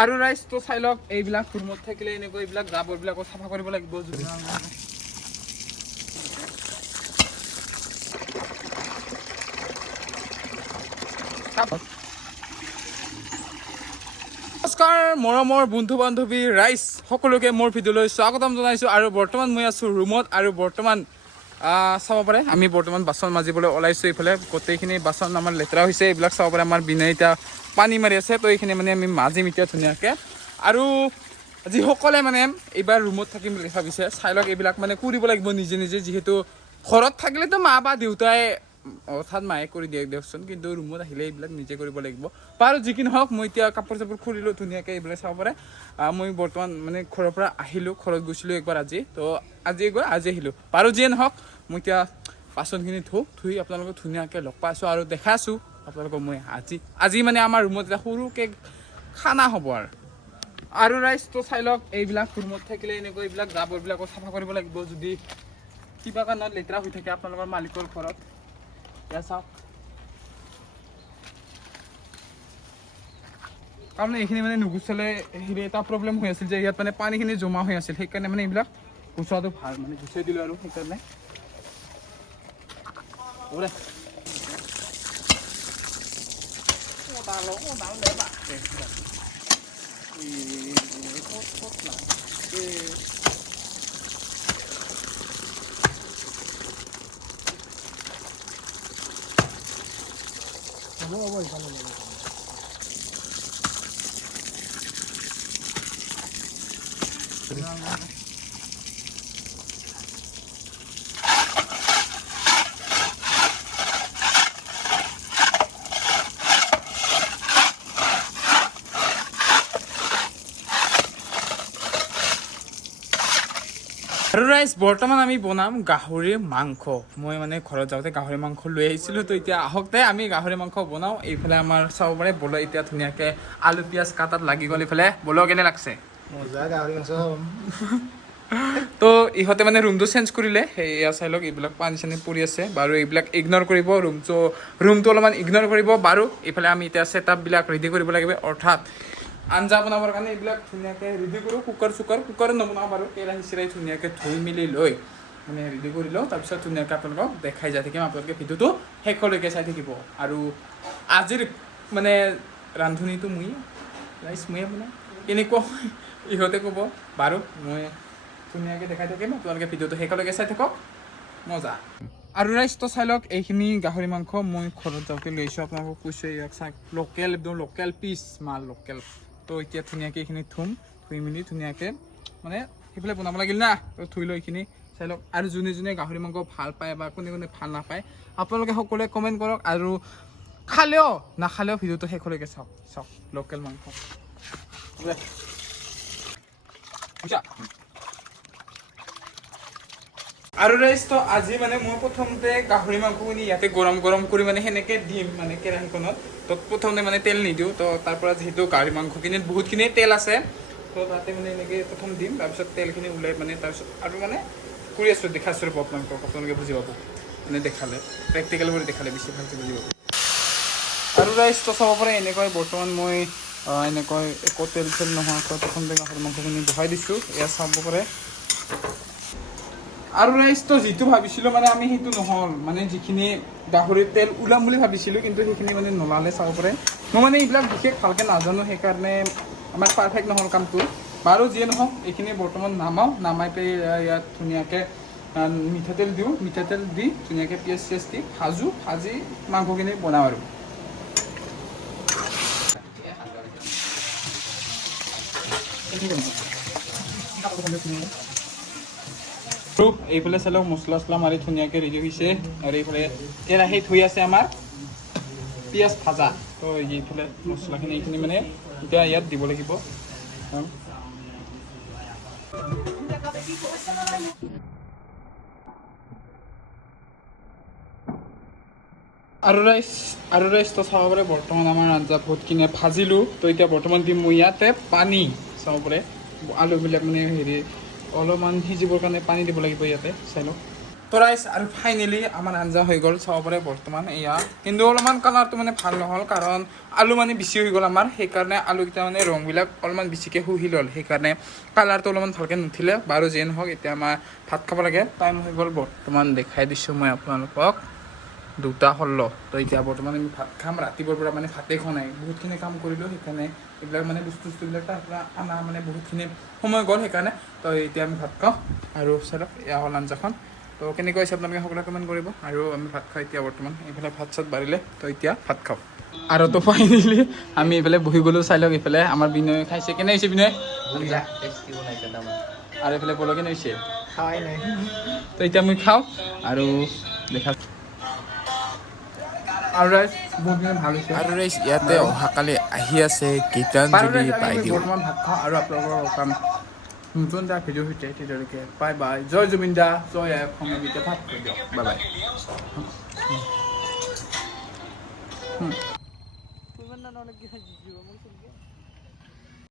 আৰু ৰাইজ তো চাই লওক এইবিলাক ৰুমত থাকিলে এনেকৈ এইবিলাক জাবৰবিলাকো চাফা কৰিব লাগিব। নমস্কাৰ মৰমৰ বন্ধু বান্ধৱী ৰাইজ সকলোকে মোৰ ভিডিঅ'লৈ স্বাগতম জনাইছোঁ। আৰু বৰ্তমান মই আছোঁ ৰুমত আৰু বৰ্তমান চাব পাৰে আমি বৰ্তমান বাচন মাজিবলৈ ওলাইছোঁ। এইফালে গোটেইখিনি বাচন আমাৰ লেতেৰা হৈছে, এইবিলাক চাব পাৰে। আমাৰ বিনাই এতিয়া পানী মাৰি আছে, তো এইখিনি মানে আমি মাজিম এতিয়া ধুনীয়াকৈ। আৰু যিসকলে মানে এইবাৰ ৰুমত থাকিম বুলি ভাবিছে চাই লওক, এইবিলাক মানে কৰিব লাগিব নিজে নিজে। যিহেতু ঘৰত থাকিলেতো মা বা দেউতাই অৰ্থাৎ মায়ে কৰি দিয়কচোন, কিন্তু ৰুমত আহিলে এইবিলাক নিজে কৰিব লাগিব। বাৰু যি কি নহওক, মই এতিয়া কাপোৰ চাপোৰ খুলিলোঁ ধুনীয়াকৈ। এইবিলাক চাব পাৰে মই বৰ্তমান মানে ঘৰৰ পৰা আহিলোঁ, ঘৰত গৈছিলোঁ একবাৰ আজি, তো আজি আহিলোঁ। বাৰু যিয়ে নহওক, মই এতিয়া বাচনখিনি ধুই আপোনালোকক ধুনীয়াকৈ লগ পাইছোঁ আৰু দেখাইছোঁ আপোনালোকক মই আজি মানে আমাৰ ৰুমত এটা সৰুকৈ খানা হ'ব। আৰু ৰাইজ তো চাই লওক, এইবিলাক ৰুমত থাকিলে এনেকৈ এইবিলাক জাবৰবিলাকো চাফা কৰিব লাগিব। যদি কিবা কাৰণত লেতেৰা হৈ থাকে আপোনালোকৰ মালিকৰ ঘৰত, এতিয়া চাওক। কাৰণ এইখিনি মানে নুগুচালে হেৰি এটা প্ৰব্লেম হৈ আছিল যে ইয়াত মানে পানীখিনি জমা হৈ আছিল, সেইকাৰণে মানে এইবিলাক গুচোৱাটো ভাল, মানে গুচাই দিলোঁ আৰু সেইকাৰণে। আৰু ৰাইজ বৰ্তমান আমি বনাম গাহৰিৰ মাংস। মই মানে ঘৰত যাওঁতে গাহৰি মাংস লৈ আহিছিলোঁ, তো এতিয়া আহোঁতে আমি গাহৰি মাংস বনাওঁ। এইফালে আমাৰ চাব পাৰে বলো এতিয়া ধুনীয়াকৈ আলু পিঁয়াজ কাটাত লাগি গ'ল। এইফালে বলো কেনে লাগছে? মজা গাহৰি মাংস। তো ইহঁতে মানে ৰুমটো চেঞ্জ কৰিলে, সেয়া চাই লওক। এইবিলাক পানী চানী পৰি আছে বাৰু, এইবিলাক ইগন'ৰ কৰিব, ৰুমটো অলপমান ইগন'ৰ কৰিব বাৰু। এইফালে আমি এতিয়া ছেটআপবিলাক ৰেডি কৰিব লাগিব, অৰ্থাৎ আঞ্জা বনাবৰ কাৰণে এইবিলাক ধুনীয়াকৈ ৰেডি কৰোঁ। কুকাৰত নবনাওঁ বাৰু, কেৰাহী চেৰাহী ধুনীয়াকৈ ধুই মেলি লৈ মানে ৰেডি কৰি লওঁ। তাৰপিছত ধুনীয়াকৈ আপোনালোকক দেখাই যাই থাকিম, আপোনালোকে ভিডিঅ'টো শেষলৈকে চাই থাকিব। আৰু আজিৰ মানে ৰান্ধনীটো ময়ে বনাওঁ, কেনেকুৱা ইহঁতে ক'ব বাৰু। মই ধুনীয়াকৈ দেখাই থাকিম, আপোনালোকে ভিডিঅ'টো শেষলৈকে চাই থাকক, মজা। আৰু ৰাইজটো চাই লওক, এইখিনি গাহৰি মাংস মই ঘৰত যাওঁতে লৈ আহিছোঁ। আপোনালোকক কৈছোঁ ইয়াক চাই, লোকেল একদম লোকেল পিচ মাল, লোকেল। তো এতিয়া ধুনীয়াকৈ এইখিনি ধুই মেলি ধুনীয়াকৈ মানে সেইফালে বনাব লাগিল না, তো ধুই লৈ এইখিনি চাই লওক। আৰু যোনে যোনে গাহৰি মাংস ভাল পায় বা কোনে কোনে ভাল নাপায় আপোনালোকে সকলোৱে কমেণ্ট কৰক। আৰু খালেও নাখালেও ভিডিঅ'টো শেষলৈকে চাওক লোকেল মাংস। আৰু ৰাইজটো আজি মানে মই প্ৰথমতে গাহৰি মাংসখিনি ইয়াতে গৰম কৰি মানে সেনেকৈ দিম মানে কেৰাহীখনত। তো প্ৰথমতে মানে তেল নিদিওঁ, তো তাৰ পৰা যিহেতু গাহৰি মাংসখিনিত বহুতখিনি তেল আছে, তো তাতে মানে এনেকৈ প্ৰথম দিম, তাৰপিছত তেলখিনি ওলাই মানে তাৰপিছত আৰু মানে কৰি আছোঁ, দেখাইছোঁ ৰ'ব আপোনালোকে বুজি পাব, মানে দেখালে প্ৰেক্টিকেল কৰি দেখালে বেছি ভালকৈ বুজি পাব। আৰু ৰাইজটো চাব পাৰে এনেকৈ বৰ্তমান মই এনেকৈ একো তেল নোহোৱাকৈ প্ৰথমতে গাহৰি মাংসখিনি বহাই দিছোঁ, এয়া চাব পাৰে। আৰু ৰাইজটো যিটো ভাবিছিলোঁ মানে আমি সেইটো নহ'ল, মানে যিখিনি গাহৰিৰ তেল ওলাম বুলি ভাবিছিলোঁ কিন্তু সেইখিনি মানে নোলালে। চাব পাৰে মই মানে এইবিলাক বিশেষ ভালকৈ নাজানো, সেইকাৰণে আমাৰ পাৰফেক্ট নহ'ল কামটো। বাৰু যিয়ে নহওক, এইখিনি বৰ্তমান নামাই পেলাই ইয়াত ধুনীয়াকৈ মিঠাতেল দিওঁ, মিঠাতেল দি ধুনীয়াকৈ পিঁয়াজ চিয়াজ দি ভাজি মাংসখিনি বনাওঁ। আৰু এইফালে চাই লওক মছলা চছলা মাৰি ধুনীয়াকৈ ৰেডি হৈছে। আৰু এইফালে কেৰাহীত হৈ আছে আমাৰ পিঁয়াজ ভাজা। তো এইফালে মছলাখিনি এইখিনি মানে এতিয়া ইয়াত দিব লাগিব। আৰু ৰাইজটো চাব পাৰে বৰ্তমান আমাৰ আঞ্জা বহুতখিনি ভাজিলোঁ, তো এতিয়া বৰ্তমান দিম মই ইয়াতে পানী। চাব পাৰে আলুবিলাক মানে অলপমান সিজিবৰ কাৰণে পানী দিব লাগিব ইয়াতে, চাই লওক। তো ৰাইজ আৰু ফাইনেলি আমাৰ আঞ্জা হৈ গ'ল চাব পাৰে বৰ্তমান এয়া কিন্তু অলপমান কালাৰটো মানে ভাল নহ'ল কাৰণ আলু মানে বেছি হৈ গ'ল আমাৰ সেইকাৰণে আলুকেইটা মানে ৰংবিলাক অলপমান বেছিকৈ শুহি ল'ল সেইকাৰণে কালাৰটো অলপমান ভালকৈ নুঠিলে বাৰু যেই নহওক এতিয়া আমাৰ ভাত খাব লাগে টাইম হৈ গ'ল বৰ্তমান দেখাই দিছোঁ মই আপোনালোকক 2:16 তো এতিয়া বৰ্তমান আমি ভাত খাম ৰাতিপুৱাৰ পৰা মানে ভাতেই খোৱা নাই বহুতখিনি কাম কৰিলোঁ সেইকাৰণে এইবিলাক মানে বস্তুবিলাক তাৰ পৰা অনা মানে বহুতখিনি সময় গ'ল সেইকাৰণে তো এতিয়া আমি ভাত খাওঁ আৰু চাওক এয়া হ'ল আঞ্জাখন তো কেনেকৈ হৈছে আপোনালোকে সকলোৱে কমেণ্ট কৰিব আৰু আমি ভাত খাওঁ এতিয়া বৰ্তমান এইফালে ভাত চাত বাঢ়িলে তো এতিয়া ভাত খাওঁ আৰু তো ফাইনেলি আমি এইফালে বহি গ'লোঁ চাই লওক এইফালে আমাৰ বিনয় খাইছে কেনে হৈছে বিনয় আৰু এইফালে বলো কেনে হৈছে তো এতিয়া আমি খাওঁ আৰু দেখা আৰু ৰাইজ বহুতখিনি ভাল হৈছে আৰু ৰাইজ ইয়াতে অহাকালি আহি আছে গীতাঞ্জলি বাইদেউ বৰ্তমান ভাত খাওঁ আৰু আপোনালোকৰ কাম নতুন এটা ভিডিঅ' হৈছে তেতিয়ালৈকে বাই বাই জয় জুবিন দা জয় আই অসমীয়া গীতে ভাত কৰি দিয়ক বাই বাই